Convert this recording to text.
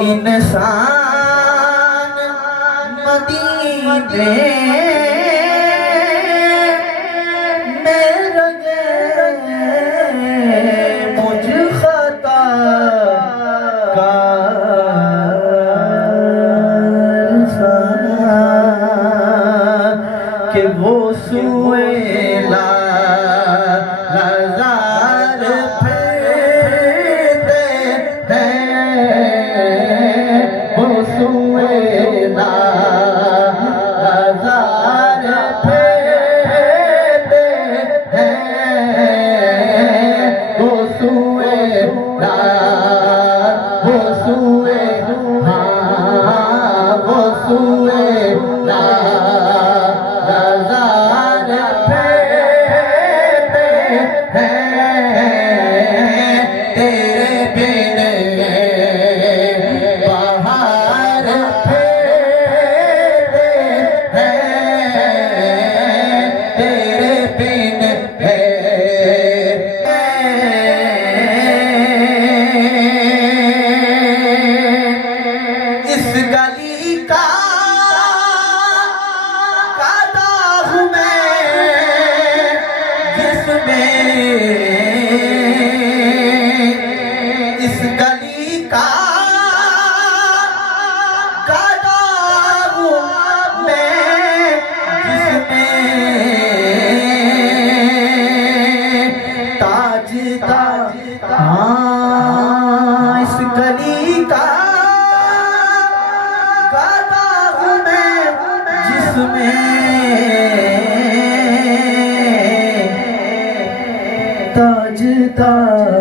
इंसान मदीने में रंगे मुझ खता का कि वो सुएला नज़र फेरते हैं, वो सुएला नज़र फेरते हैं, वो सुएला वो सुएला वो सुएला इस गली का कादा हूँ मैं जिसमें इस गली का कादा हूँ मैं जिसमें ताजदार हाँ इस गली का जिसमें ताजदार